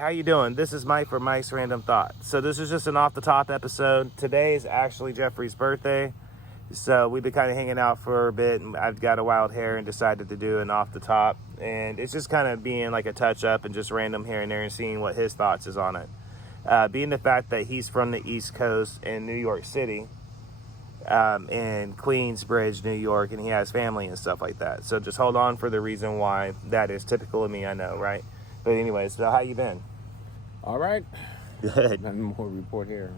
how you doing? This is Mike for Mike's Random Thoughts. So this is just an off-the-top episode. Today is actually Jeffrey's birthday. So we've been kind of hanging out for a bit, and I've got a wild hair and decided to do an off-the-top. And it's just kind of being like a touch-up and just random here and there and seeing what his thoughts is on it. Being the fact that he's from the East Coast in New York City, in Queensbridge, New York, and he has family and stuff like that. So just hold on for the reason why that is typical of me, I know, right? But anyways, so how you been? All right. Good. Nothing more to report here.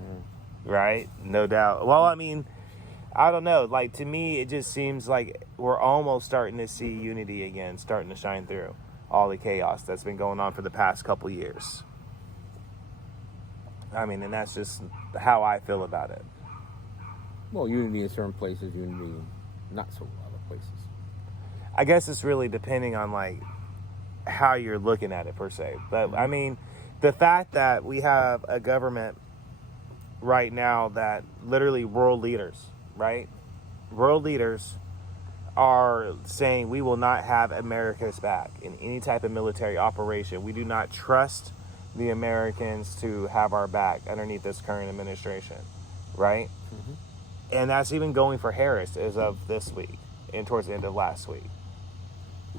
Right? No doubt. Well, I mean, I don't know. Like, to me, it just seems like we're almost starting to see unity again, starting to shine through all the chaos that's been going on for the past couple years. I mean, and that's just how I feel about it. Well, unity in certain places, unity in not so other places. I guess it's really depending on, like, how you're looking at it per se. But I mean, the fact that we have a government right now that literally world leaders, right? World leaders are saying we will not have America's back in any type of military operation. We do not trust the Americans to have our back underneath this current administration, right? Mm-hmm. And that's even going for Harris as of this week and towards the end of last week.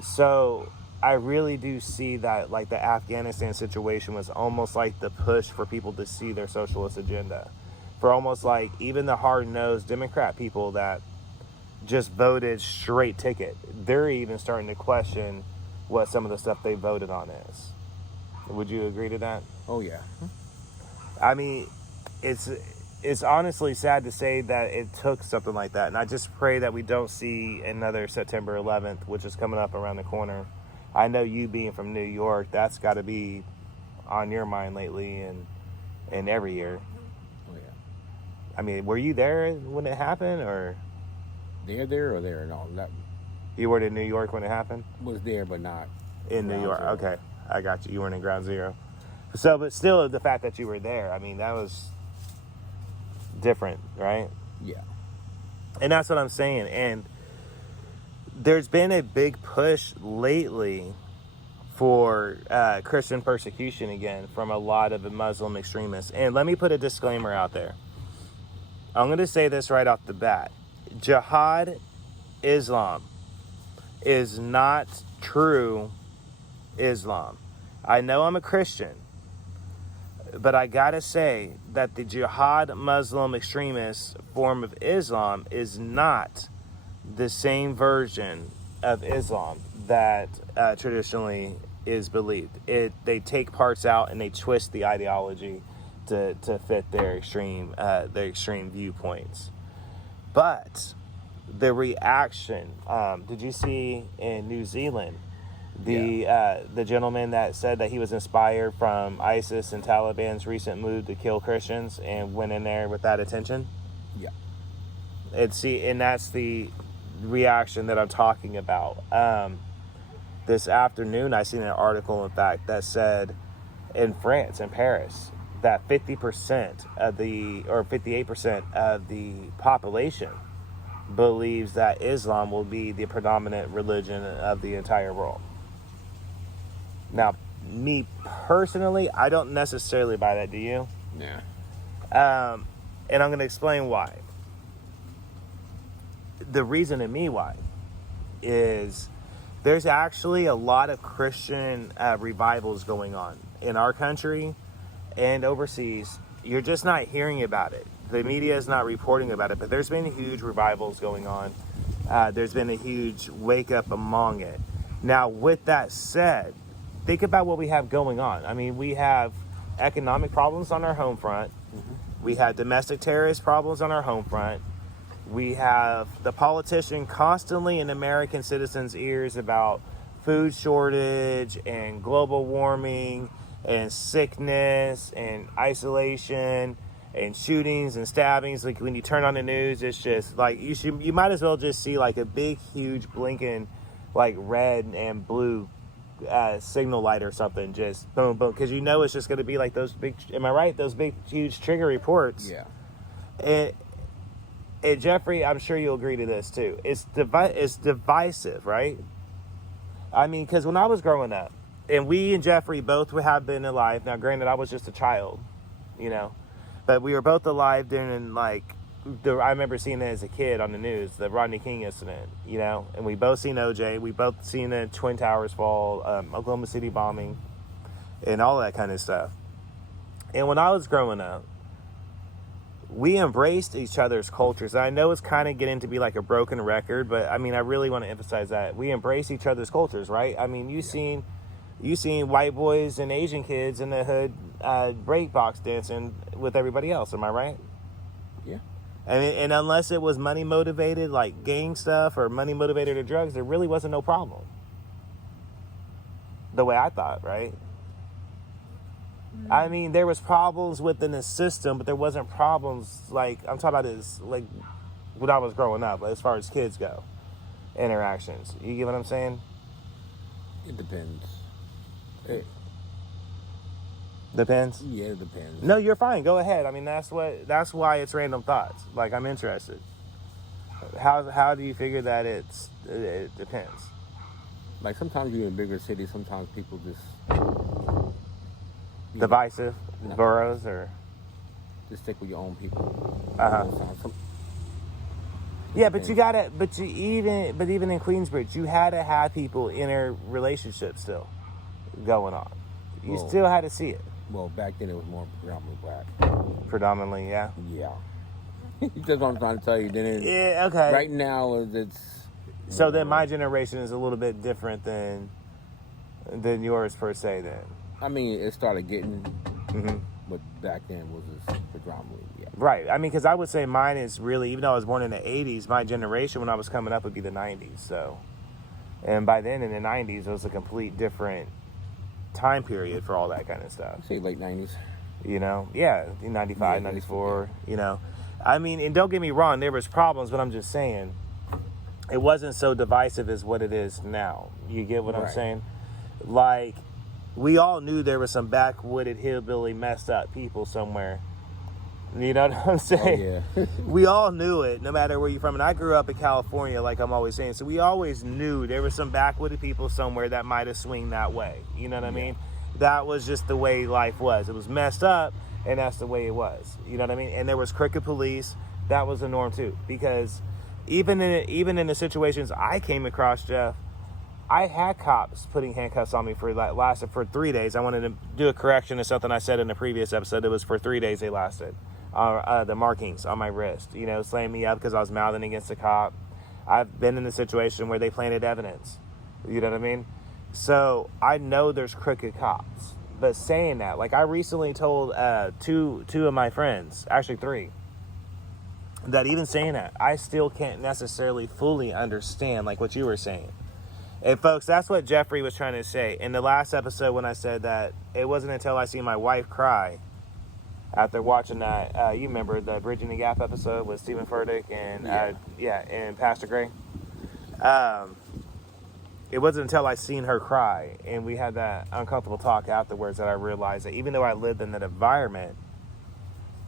So I really do see that, like, the Afghanistan situation was almost like the push for people to see their socialist agenda. For almost like even the hard-nosed Democrat people that just voted straight ticket, they're even starting to question what some of the stuff they voted on is. Would you agree to that? Oh, yeah. I mean, it's honestly sad to say that it took something like that. And I just pray that we don't see another September 11th, which is coming up around the corner. I know you being from New York, that's got to be on your mind lately and every year. Oh, yeah. I mean, were you there when it happened, or? There or there? No, that You were in New York when it happened? was there, but not in New York. Zero. Okay, I got you. You weren't in Ground Zero. So, but still, the fact that you were there, I mean, that was different, right? Yeah. And that's what I'm saying. And there's been a big push lately for Christian persecution again from a lot of the Muslim extremists. And let me put a disclaimer out there. I'm going to say this right off the bat. Jihad Islam is not true Islam. I know I'm a Christian, but I gotta say that the Jihad Muslim extremist form of Islam is not the same version of Islam that traditionally is believed. They take parts out and they twist the ideology to fit their extreme viewpoints. But the reaction, did you see in New Zealand the gentleman that said that he was inspired from ISIS and Taliban's recent move to kill Christians and went in there with that intention? Yeah. And that's the reaction that I'm talking about. This afternoon, I seen an article, in fact, that said in France, in Paris, that 58% of the population believes that Islam will be the predominant religion of the entire world. Now, me personally, I don't necessarily buy that. Do you? Yeah. And I'm going to explain why. The reason to me why is there's actually a lot of Christian revivals going on in our country and overseas. You're just not hearing about it. The media is not reporting about it, but there's been huge revivals going on. There's been a huge wake up among it. Now, with that said, think about what we have going on. I mean, we have economic problems on our home front. Mm-hmm. We have domestic terrorist problems on our home front. We have the politician constantly in American citizens' ears about food shortage and global warming and sickness and isolation and shootings and stabbings. Like, when you turn on the news, it's just like you might as well just see like a big, huge blinking like red and blue signal light or something, just boom, boom, because you know it's just going to be like those big, am I right? Those big, huge trigger reports. Yeah. And Jeffrey, I'm sure you'll agree to this too. It's divisive, right? I mean, because when I was growing up, and we and Jeffrey both have been alive. Now, granted, I was just a child, you know, but we were both alive during, like, I remember seeing it as a kid on the news, the Rodney King incident, you know, and we both seen OJ. We both seen the Twin Towers fall, Oklahoma City bombing, and all that kind of stuff. And when I was growing up, we embraced each other's cultures. And I know it's kind of getting to be like a broken record, but I mean, I really want to emphasize that we embrace each other's cultures, right? I mean, you seen white boys and Asian kids in the hood break box dancing with everybody else. Am I right? Yeah. And unless it was money motivated, like gang stuff, or money motivated or drugs, there really wasn't no problem. The way I thought, right? I mean, there was problems within the system, but there wasn't problems like I'm talking about is like when I was growing up, as far as kids go, interactions. You get what I'm saying? It depends. Depends. Yeah, it depends. No, you're fine. Go ahead. I mean, that's why it's random thoughts. Like, I'm interested. How do you figure that it depends? Like, sometimes you're in bigger cities, sometimes people just Divisive boroughs, or just stick with your own people. Yeah, but even in Queensbridge, you had to have people in a relationship still going on. You still had to see it. Well, back then it was more predominantly black. Predominantly, yeah. Yeah. That's what I'm trying to tell you. Yeah, okay. Right now, it's... So then my generation is a little bit different than yours, per se, then. I mean, it started getting... But back then was just predominantly, yeah. Right. I mean, because I would say mine is really... Even though I was born in the 80s, my generation when I was coming up would be the 90s, so... And by then, in the 90s, it was a complete different time period for all that kind of stuff. I'd say late 90s. You know? Yeah, 95, 94, you know? I mean, and don't get me wrong, there was problems, but I'm just saying, it wasn't so divisive as what it is now. You get what I'm saying? Like, we all knew there was some backwooded, hillbilly, messed up people somewhere. You know what I'm saying? Oh, yeah. We all knew it, no matter where you're from. And I grew up in California, like I'm always saying. So we always knew there was some backwooded people somewhere that might have swung that way. You know what I mean? That was just the way life was. It was messed up, and that's the way it was. You know what I mean? And there was crooked police. That was the norm, too. Because even in the situations I came across, Jeff, I had cops putting handcuffs on me for that lasted for 3 days. I wanted to do a correction to something I said in the previous episode. It was for 3 days they lasted. The markings on my wrist, you know, slammed me up because I was mouthing against a cop. I've been in the situation where they planted evidence. You know what I mean? So I know there's crooked cops. But saying that, like I recently told two of my friends, actually 3, that even saying that, I still can't necessarily fully understand like what you were saying. And folks, that's what Jeffrey was trying to say. In the last episode when I said that it wasn't until I seen my wife cry after watching that, you remember the Bridging the Gap episode with Stephen Furtick and and Pastor Gray. It wasn't until I seen her cry and we had that uncomfortable talk afterwards that I realized that even though I lived in that environment,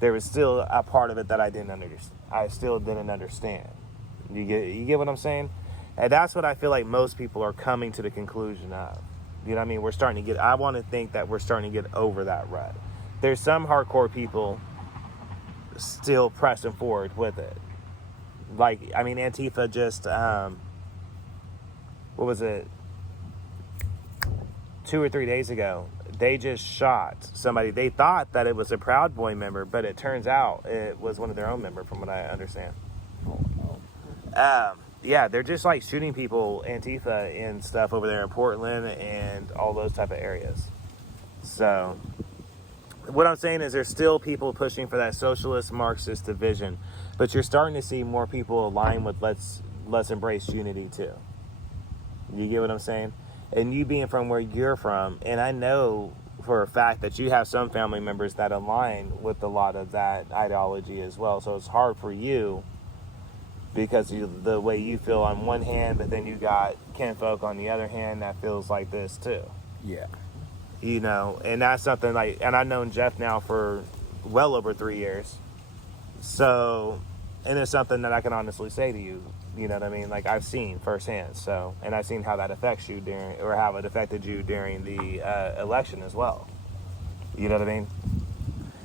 there was still a part of it that I didn't understand. I still didn't understand. You get what I'm saying? And that's what I feel like most people are coming to the conclusion of. You know what I mean? We're starting to get. I want to think that we're starting to get over that rut. There's some hardcore people still pressing forward with it. Like, I mean, Antifa just, what was it? 2 or 3 days ago, they just shot somebody. They thought that it was a Proud Boy member, but it turns out it was one of their own members, from what I understand. Yeah, they're just like shooting people, Antifa and stuff over there in Portland and all those type of areas. So what I'm saying is there's still people pushing for that socialist Marxist division, but you're starting to see more people align with let's embrace unity too. You get what I'm saying? And you being from where you're from, and I know for a fact that you have some family members that align with a lot of that ideology as well. So it's hard for you because the way you feel on one hand, but then you got kinfolk on the other hand that feels like this too. Yeah. You know, and that's something like, and I've known Jeff now for well over 3 years. So And it's something that I can honestly say to you. You know what I mean? Like, I've seen firsthand. So, and I've seen how that affects you during, or how it affected you during the election as well. You know what I mean?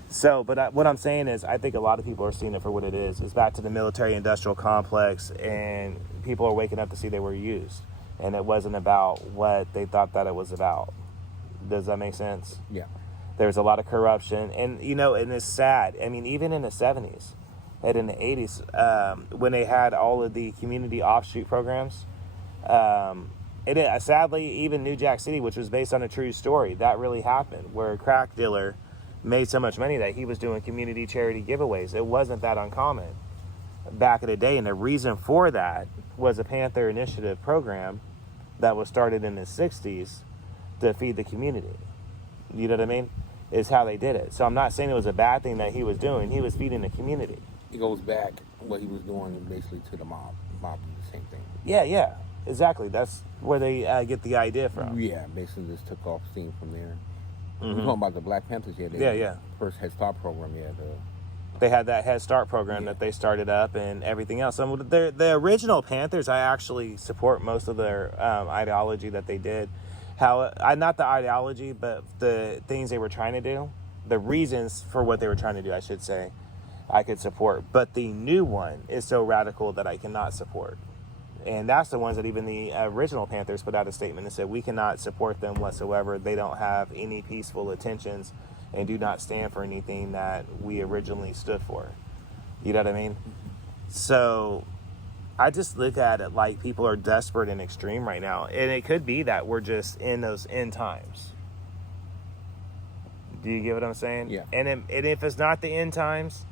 So, but what I'm saying is, I think a lot of people are seeing it for what it is. It's back to the military-industrial complex, and people are waking up to see they were used. And it wasn't about what they thought that it was about. Does that make sense? Yeah. There's a lot of corruption. And, you know, and it's sad. I mean, even in the 70s and in the 80s, when they had all of the community offshoot programs, sadly, even New Jack City, which was based on a true story, that really happened, where a crack dealer made so much money that he was doing community charity giveaways. It wasn't that uncommon back in the day. And the reason for that was a Panther Initiative program that was started in the 60s to feed the community. You know what I mean? Is how they did it. So I'm not saying it was a bad thing that he was doing. He was feeding the community. It goes back what he was doing basically to the mob. Mob did the same thing. Yeah, exactly. That's where they get the idea from. Yeah, basically just took off steam from there. Mm-hmm. You're talking about the Black Panthers, Yeah. First Head Start program, They had that Head Start program that they started up and everything else. The original Panthers, I actually support most of their ideology that they did. Not the ideology, but the things they were trying to do, the reasons for what they were trying to do, I should say, I could support. But the new one is so radical that I cannot support. And that's the ones that even the original Panthers put out a statement and said, we cannot support them whatsoever. They don't have any peaceful intentions and do not stand for anything that we originally stood for. You know what I mean? So I just look at it like people are desperate and extreme right now. And it could be that we're just in those end times. Do you get what I'm saying? Yeah. And if it's not the end times,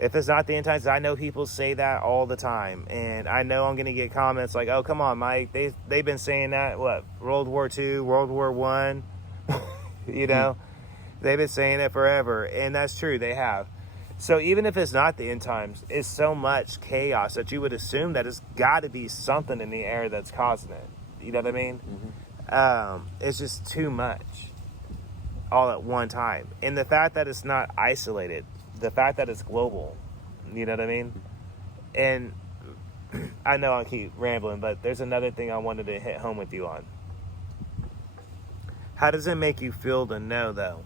I know people say that all the time. And I know I'm going to get comments like, oh, come on, Mike. They've been saying that, World War II, World War I, you know? They've been saying it forever. And that's true. They have. So even if it's not the end times, it's so much chaos that you would assume that it's got to be something in the air that's causing it. You know what I mean? Mm-hmm. It's just too much all at one time. And the fact that it's not isolated, the fact that it's global, you know what I mean? And I know I keep rambling, but there's another thing I wanted to hit home with you on. How does it make you feel to know, though,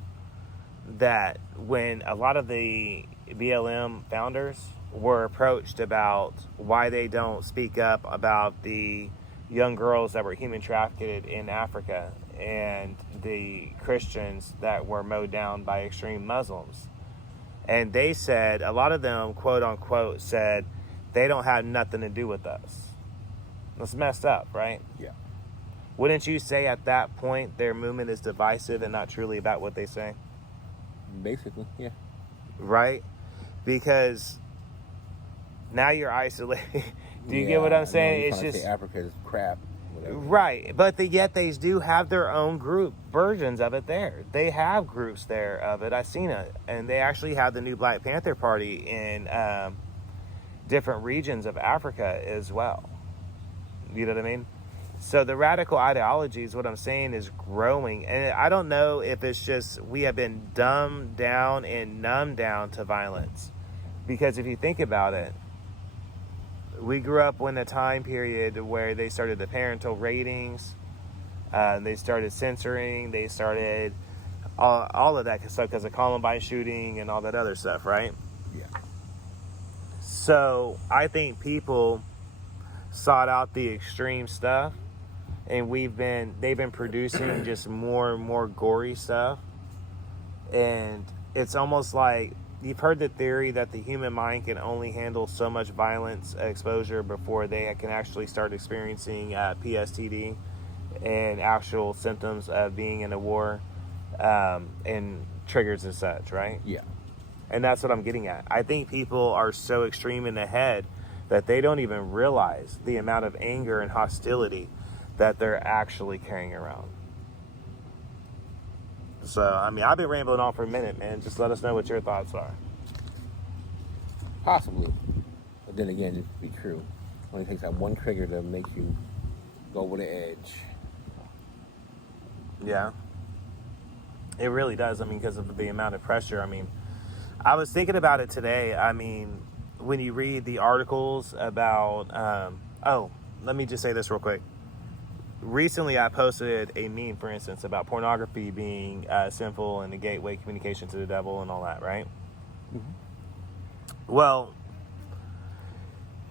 that when a lot of the BLM founders were approached about why they don't speak up about the young girls that were human trafficked in Africa and the Christians that were mowed down by extreme Muslims? And they said, a lot of them, quote unquote, said, they don't have nothing to do with us. That's messed up, right? Yeah. Wouldn't you say at that point their movement is divisive and not truly about what they say? Basically, yeah. Right? Because now you're isolated. Do you get what I'm saying? It's just Africa is crap. Whatever. Right, but yet they do have their own group versions of it there. They have groups there of it. I've seen it. And they actually have the new Black Panther Party in different regions of Africa as well. You know what I mean? So the radical ideology is what I'm saying is growing. And I don't know if it's just we have been dumbed down and numbed down to violence. Because if you think about it, we grew up in a time period where they started the parental ratings, they started censoring, they started all of that stuff because of Columbine shooting and all that other stuff, right? Yeah. So I think people sought out the extreme stuff, and they've been producing just more and more gory stuff, and it's almost like you've heard the theory that the human mind can only handle so much violence exposure before they can actually start experiencing PSTD and actual symptoms of being in a war and triggers and such, right? Yeah. And that's what I'm getting at. I think people are so extreme in the head that they don't even realize the amount of anger and hostility that they're actually carrying around. So, I mean, I've been rambling on for a minute, man. Just let us know what your thoughts are. Possibly. But then again, it could be true. Only takes that one trigger to make you go over the edge. Yeah. It really does. I mean, because of the amount of pressure. I mean, I was thinking about it today. I mean, when you read the articles about, let me just say this real quick. Recently, I posted a meme, for instance, about pornography being sinful and the gateway communication to the devil and all that, right? Mm-hmm. Well,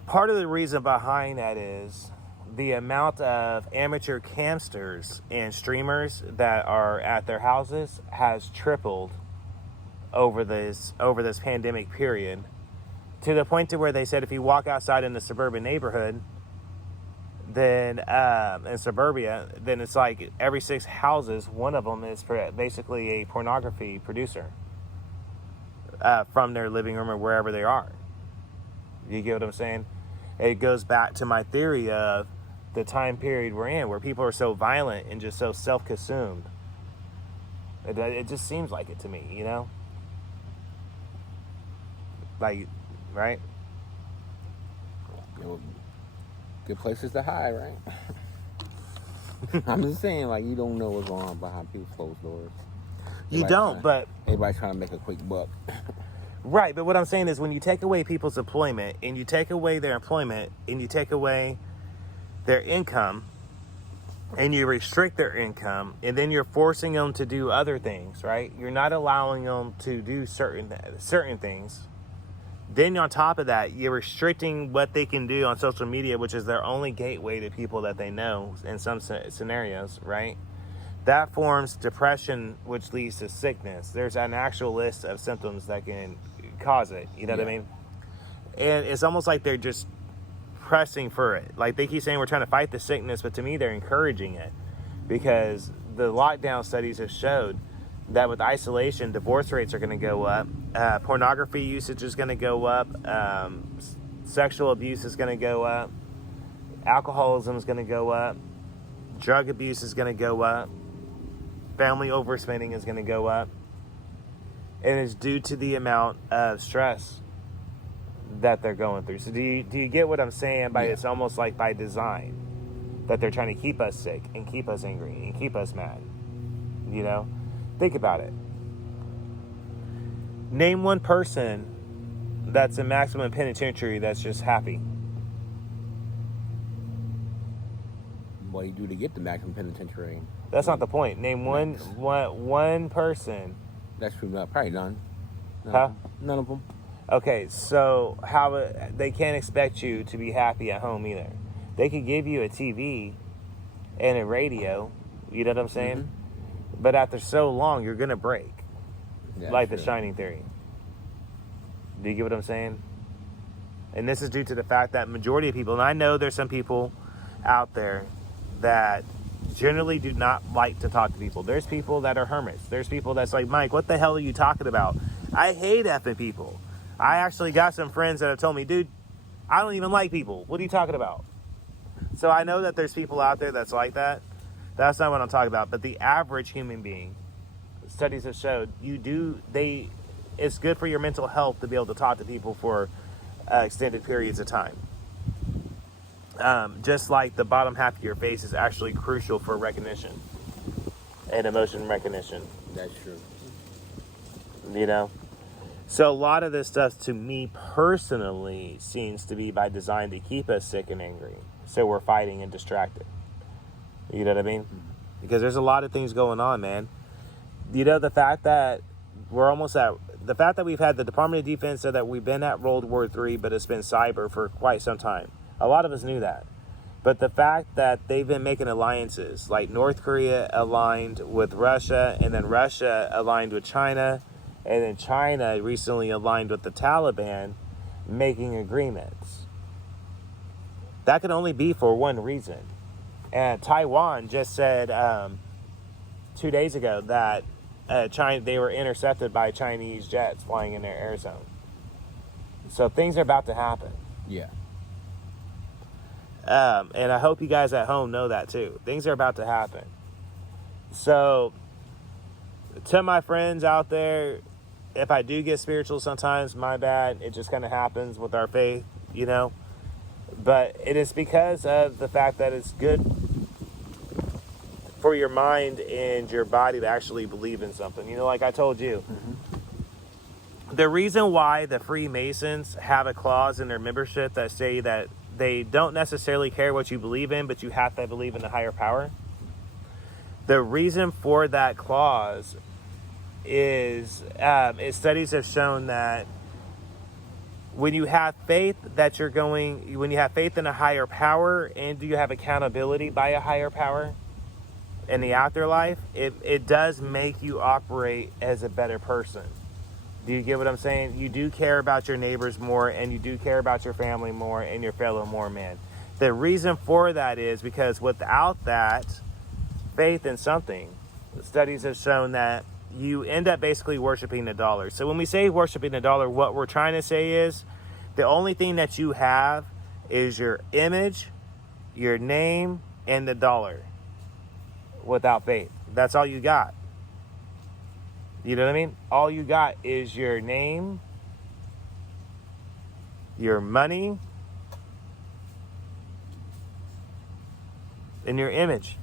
part of the reason behind that is the amount of amateur camsters and streamers that are at their houses has tripled over this pandemic period, to the point to where they said if you walk outside in a suburban neighborhood, then in suburbia, then it's like every 6 houses, one of them is basically a pornography producer from their living room or wherever they are. You get what I'm saying? It goes back to my theory of the time period we're in, where people are so violent and just so self-consumed. It just seems like it to me, you know? Like, right? Good places to hide, right? I'm just saying, like, you don't know what's going on behind people's closed doors. You don't, but... Everybody's trying to make a quick buck. Right, but what I'm saying is when you take away people's employment, and you take away their employment, and you take away their income, and you restrict their income, and then you're forcing them to do other things, right? You're not allowing them to do certain things. Then on top of that, you're restricting what they can do on social media, which is their only gateway to people that they know in some scenarios, right? That forms depression, which leads to sickness. There's an actual list of symptoms that can cause it. You know what I mean? And it's almost like they're just pressing for it. Like they keep saying we're trying to fight the sickness, but to me, they're encouraging it, because the lockdown studies have showed that with isolation, divorce rates are going to go up. Pornography usage is going to go up. Sexual abuse is going to go up. Alcoholism is going to go up. Drug abuse is going to go up. Family overspending is going to go up. And it's due to the amount of stress that they're going through. So do you get what I'm saying? It's almost like by design that they're trying to keep us sick and keep us angry and keep us mad. You know? Think about it. Name one person that's in maximum penitentiary that's just happy. What do you do to get the maximum penitentiary? That's not the point. Name one person. That's true. Probably none. None of them. Okay, so they can't expect you to be happy at home either. They could give you a TV and a radio. You know what I'm saying? Mm-hmm. But after so long, you're going to break. Yeah, like the Shining theory. Do you get what I'm saying? And this is due to the fact that majority of people, and I know there's some people out there that generally do not like to talk to people. There's people that are hermits. There's people that's like, Mike, what the hell are you talking about? I hate effing people. I actually got some friends that have told me, dude, I don't even like people. What are you talking about? So I know that there's people out there that's like that. That's not what I'm talking about. But the average human being, studies have showed, it's good for your mental health to be able to talk to people for extended periods of time. Just like the bottom half of your face is actually crucial for recognition and emotion recognition. That's true. You know? So a lot of this stuff, to me personally, seems to be by design to keep us sick and angry. So we're fighting and distracted. You know what I mean? Because there's a lot of things going on, man. You know, the fact that we've had the Department of Defense said that we've been at World War III, but it's been cyber for quite some time. A lot of us knew that. But the fact that they've been making alliances, like North Korea aligned with Russia, and then Russia aligned with China, and then China recently aligned with the Taliban, making agreements. That could only be for one reason. And Taiwan just said 2 days ago that they were intercepted by Chinese jets flying in their air zone. So things are about to happen. Yeah. And I hope you guys at home know that too. Things are about to happen. So to my friends out there, if I do get spiritual sometimes, my bad. It just kind of happens with our faith, you know. But it is because of the fact that it's good for your mind and your body to actually believe in something. You know, like I told you, The reason why the Freemasons have a clause in their membership that say that they don't necessarily care what you believe in, but you have to believe in the higher power. The reason for that clause is studies have shown that when you have faith when you have faith in a higher power and do you have accountability by a higher power in the afterlife, it does make you operate as a better person. Do you get what I'm saying? You do care about your neighbors more, and you do care about your family more and your fellow man. The reason for that is because without that faith in something, studies have shown that you end up basically worshiping the dollar. So when we say worshiping the dollar, what we're trying to say is the only thing that you have is your image, your name, and the dollar without faith. That's all you got. You know what I mean? All you got is your name, your money, and your image.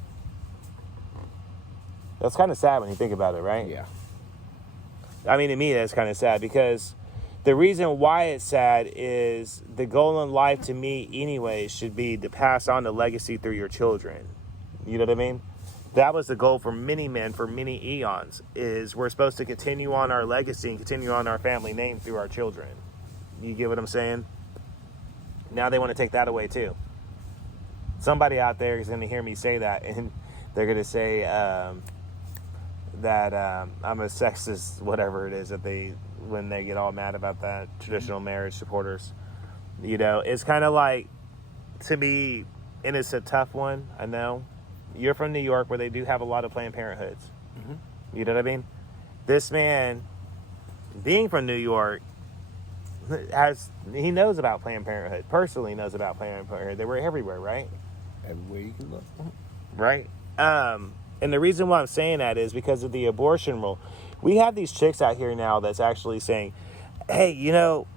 That's kind of sad when you think about it, right? Yeah. I mean, to me, that's kind of sad because the reason why it's sad is the goal in life, to me anyway, should be to pass on the legacy through your children. You know what I mean? That was the goal for many men for many eons, is we're supposed to continue on our legacy and continue on our family name through our children. You get what I'm saying? Now they want to take that away too. Somebody out there is going to hear me say that, and they're going to say that I'm a sexist, whatever it is, that when they get all mad about that, traditional marriage supporters. You know, it's kind of like, to me, and it's a tough one, I know. You're from New York, where they do have a lot of Planned Parenthoods. Mm-hmm. You know what I mean? This man, being from New York, he knows about Planned Parenthood. Personally knows about Planned Parenthood. They were everywhere, right? Everywhere you can look. Right? And the reason why I'm saying that is because of the abortion rule. We have these chicks out here now that's actually saying, hey, you know,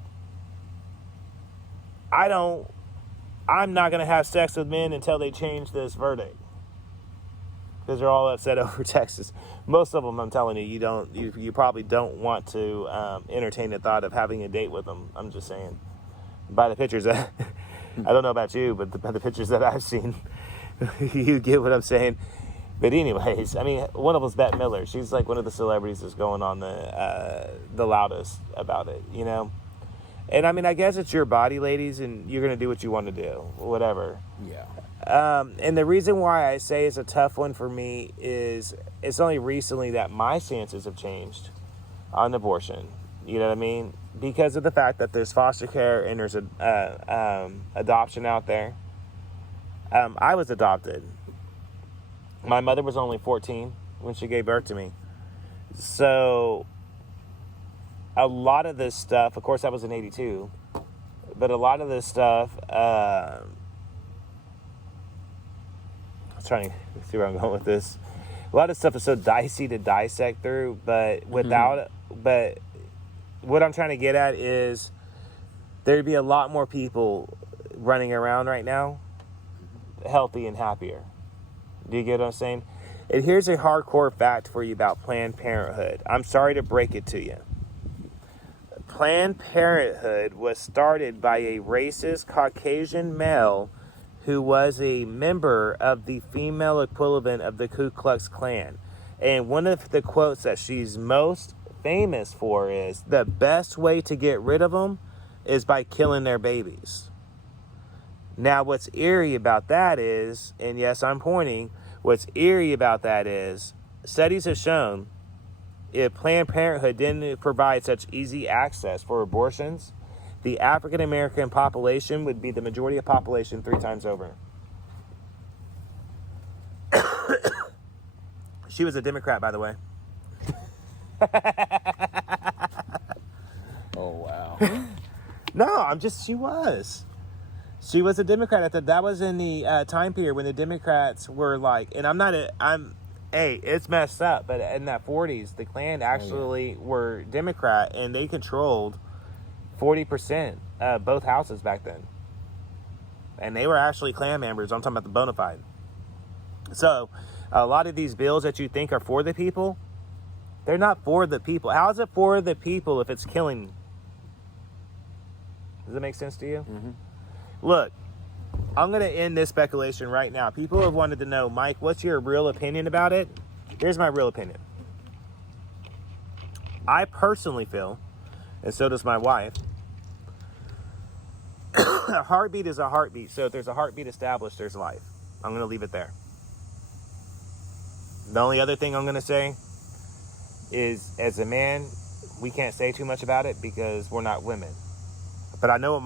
I'm not going to have sex with men until they change this verdict. Because they're all upset over Texas. Most of them, I'm telling you, you probably don't want to entertain the thought of having a date with them. I'm just saying. By the pictures that, I don't know about you, but by the pictures that I've seen, you get what I'm saying. But anyways, I mean, one of them's Bette Miller. She's like one of the celebrities that's going on the loudest about it, you know? And I mean, I guess it's your body, ladies, and you're going to do what you want to do, whatever. Yeah. And the reason why I say it's a tough one for me is it's only recently that my stances have changed on abortion. You know what I mean? Because of the fact that there's foster care and there's adoption out there. I was adopted. My mother was only 14 when she gave birth to me. So a lot of this stuff, of course I was in 82, but a lot of this stuff, I was trying to see where I'm going with this. A lot of stuff is so dicey to dissect through, but but what I'm trying to get at is there'd be a lot more people running around right now, healthy and happier. Do you get what I'm saying? And here's a hardcore fact for you about Planned Parenthood. I'm sorry to break it to you. Planned Parenthood was started by a racist Caucasian male who was a member of the female equivalent of the Ku Klux Klan. And one of the quotes that she's most famous for is, the best way to get rid of them is by killing their babies. Now, what's eerie about that is, and yes, I'm pointing, what's eerie about that is, studies have shown if Planned Parenthood didn't provide such easy access for abortions, the African American population would be the majority of population 3 times over. She was a Democrat, by the way. Oh, wow. No, she was. She was a Democrat. That was in the time period when the Democrats were like, and hey, it's messed up, but in that 40s, the Klan actually were Democrat, and they controlled 40% of both houses back then. And they were actually Klan members. I'm talking about the bona fide. So, a lot of these bills that you think are for the people, They're not for the people. How is it for the people if it's killing? Does that make sense to you? Mm-hmm. Look, I'm going to end this speculation right now. People have wanted to know, Mike, what's your real opinion about it? Here's my real opinion. I personally feel, and so does my wife, a heartbeat is a heartbeat. So if there's a heartbeat established, there's life. I'm going to leave it there. The only other thing I'm going to say is, as a man, we can't say too much about it because we're not women. But I know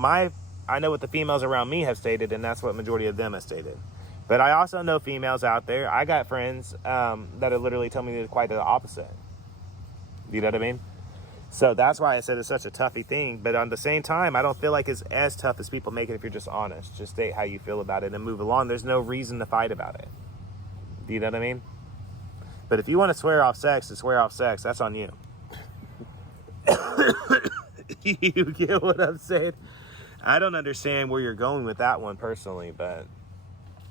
what the females around me have stated, and that's what majority of them have stated. But I also know females out there. I got friends that are literally telling me quite the opposite. You know what I mean? So that's why I said it's such a toughy thing. But on the same time, I don't feel like it's as tough as people make it if you're just honest. Just state how you feel about it and move along. There's no reason to fight about it. Do you know what I mean? But if you want to swear off sex, that's on you. You get what I'm saying? I don't understand where you're going with that one personally, but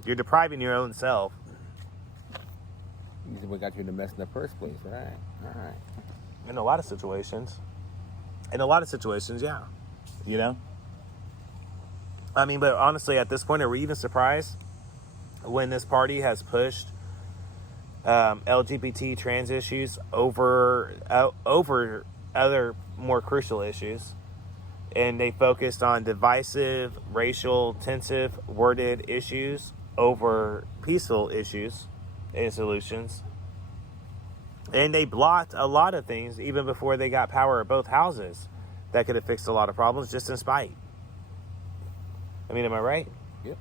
you're depriving your own self. You said what got you in the mess in the first place, right? All right. In a lot of situations, yeah. You know? I mean, but honestly, at this point, are we even surprised when this party has pushed LGBT trans issues over other more crucial issues, and they focused on divisive, racial, tensive, worded issues over peaceful issues and solutions, and they blocked a lot of things even before they got power at both houses that could have fixed a lot of problems just in spite. I mean, am I right? Yep.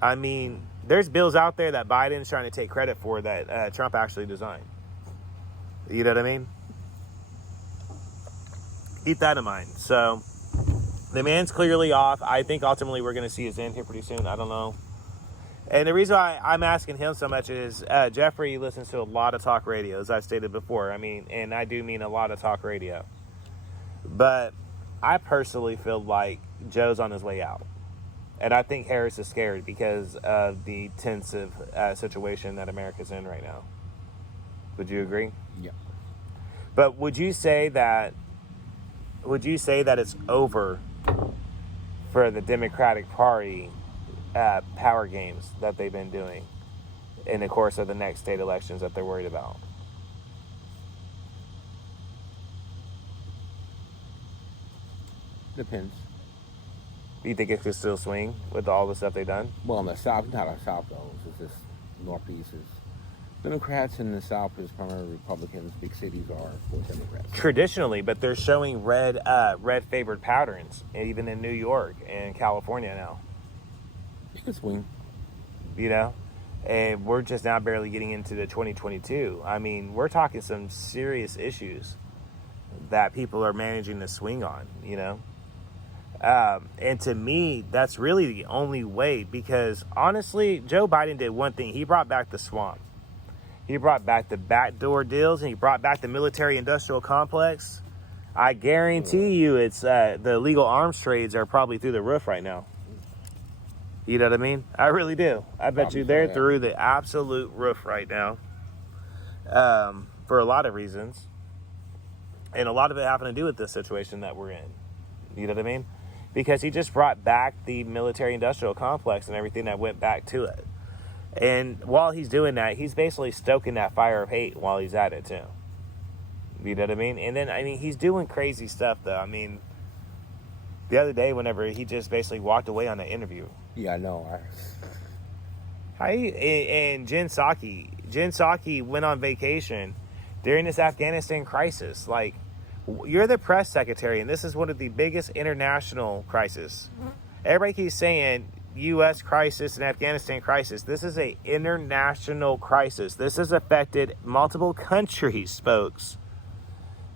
I mean, there's bills out there that Biden's trying to take credit for that Trump actually designed. You know what I mean? Keep that in mind. So, the man's clearly off. I think ultimately we're going to see his end here pretty soon. I don't know. And the reason why I'm asking him so much is Jeffrey listens to a lot of talk radio, as I've stated before. I mean, and I do mean a lot of talk radio. But I personally feel like Joe's on his way out. And I think Harris is scared because of the tensive situation that America's in right now. Would you agree? Yeah. But would you say that it's over for the Democratic Party power games that they've been doing in the course of the next state elections that they're worried about? Depends. Do you think it could still swing with all the stuff they've done? Well, in the South, not how South goes. It's just Northeast is Democrats, in the South is primarily Republicans. Big cities are for Democrats. Traditionally, but they're showing red favored patterns, even in New York and California now. It could swing. You know? And we're just now barely getting into the 2022. I mean, we're talking some serious issues that people are managing to swing on, you know? And to me, that's really the only way, because honestly, Joe Biden did one thing. He brought back the swamp. He brought back the backdoor deals, and he brought back the military-industrial complex. I guarantee you it's the illegal arms trades are probably through the roof right now. You know what I mean? I really do. I bet you they're through the absolute roof right now for a lot of reasons. And a lot of it having to do with this situation that we're in. You know what I mean? Because he just brought back the military-industrial complex and everything that went back to it. And while he's doing that, he's basically stoking that fire of hate while he's at it, too. You know what I mean? And then, I mean, he's doing crazy stuff, though. I mean, the other day, whenever he just basically walked away on an interview. Yeah, I know. And Jen Psaki went on vacation during this Afghanistan crisis. Like, you're the press secretary, and this is one of the biggest international crises. Everybody keeps saying U.S. crisis and Afghanistan crisis. This is an international crisis. This has affected multiple countries, folks.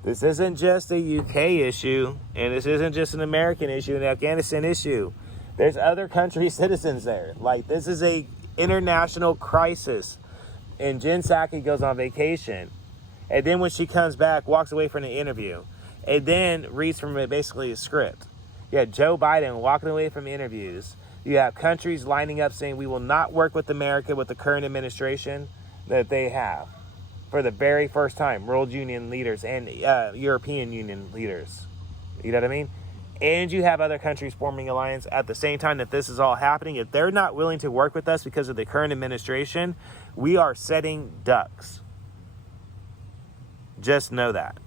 This isn't just a UK issue, and this isn't just an American issue, an Afghanistan issue. There's other country citizens there. Like, this is a international crisis. And Jen Psaki goes on vacation. And then when she comes back, walks away from the interview, and then reads from basically a script. You had Joe Biden walking away from interviews. You have countries lining up saying we will not work with America with the current administration that they have. for the very first time, World Union leaders and European Union leaders. You know what I mean? And you have other countries forming alliance at the same time that this is all happening. If they're not willing to work with us because of the current administration, we are setting ducks. Just know that.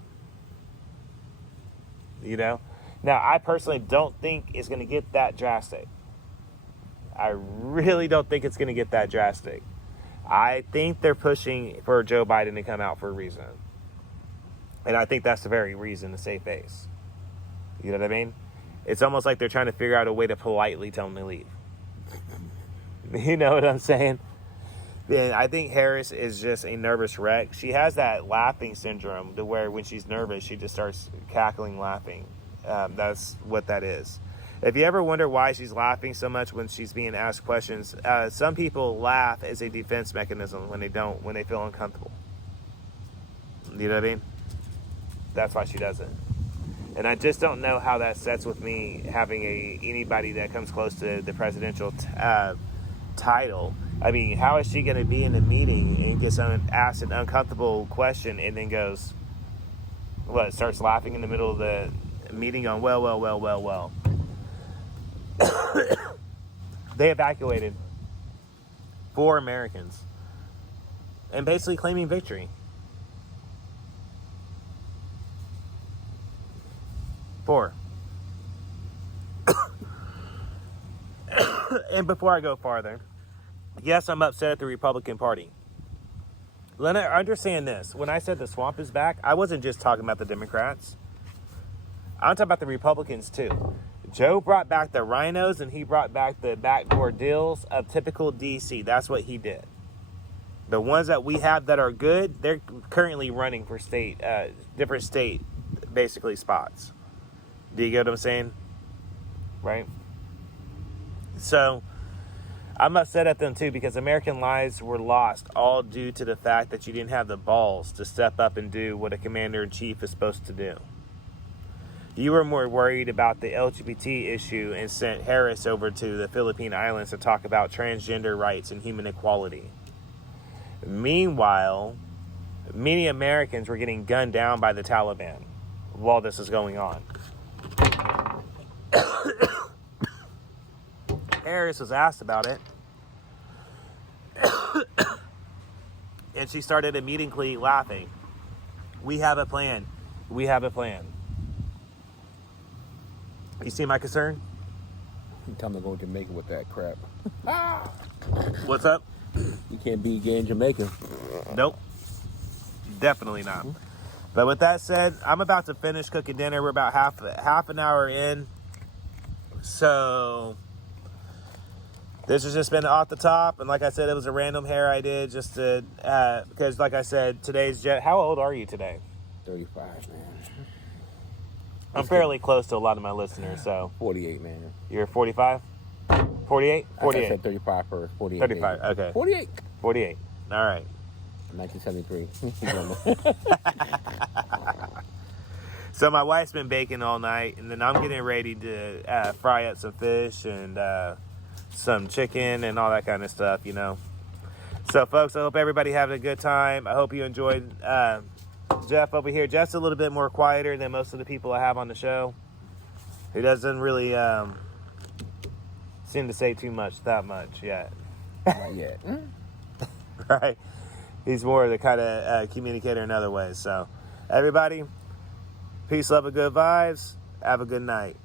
You know? Now, I personally don't think it's going to get that drastic. I really don't think it's going to get that drastic. I think they're pushing for Joe Biden to come out for a reason. And I think that's the very reason to save face. You know what I mean? It's almost like they're trying to figure out a way to politely tell him to leave. You know what I'm saying? And I think Harris is just a nervous wreck. She has that laughing syndrome to where when she's nervous, she just starts cackling, laughing. That's what that is. If you ever wonder why she's laughing so much when she's being asked questions, some people laugh as a defense mechanism when they feel uncomfortable. You know what I mean? That's why she does it. And I just don't know how that sets with me having anybody that comes close to the presidential title. I mean, how is she going to be in the meeting and gets asked an uncomfortable question and then goes, starts laughing in the middle of the meeting on, well. They evacuated 4 Americans and basically claiming victory. 4. And before I go farther, yes, I'm upset at the Republican Party. Leonard, understand this. When I said the swamp is back, I wasn't just talking about the Democrats. I'm talking about the Republicans too. Joe brought back the rhinos and he brought back the backdoor deals of typical DC. That's what he did. The ones that we have that are good, they're currently running for different state, basically, spots. Do you get what I'm saying? Right? So, I'm upset at them too because American lives were lost all due to the fact that you didn't have the balls to step up and do what a commander-in-chief is supposed to do. You were more worried about the LGBT issue and sent Harris over to the Philippine Islands to talk about transgender rights and human equality. Meanwhile, many Americans were getting gunned down by the Taliban while this was going on. Harris was asked about it. And she started immediately laughing. We have a plan. We have a plan. You see my concern? You tell them to go to Jamaica with that crap. What's up? You can't be gay in Jamaica. Nope. Definitely not. But with that said, I'm about to finish cooking dinner. We're about half an hour in. So this has just been off the top. And like I said, it was a random hair I did just to, because like I said, how old are you today? 35, man. I'm fairly close to a lot of my listeners, so. 48, man. You're 45? 48? 48. I said 35 first. 48. 35, okay. 48. 48. All right. 1973. So my wife's been baking all night, and then I'm getting ready to fry up some fish and some chicken and all that kind of stuff, you know. So, folks, I hope everybody having a good time. I hope you enjoyed Jeff over here. Jeff's a little bit more quieter than most of the people I have on the show. He doesn't really seem to say that much yet. Not yet. Right? He's more of the kind of communicator in other ways. So, everybody, peace, love, and good vibes. Have a good night.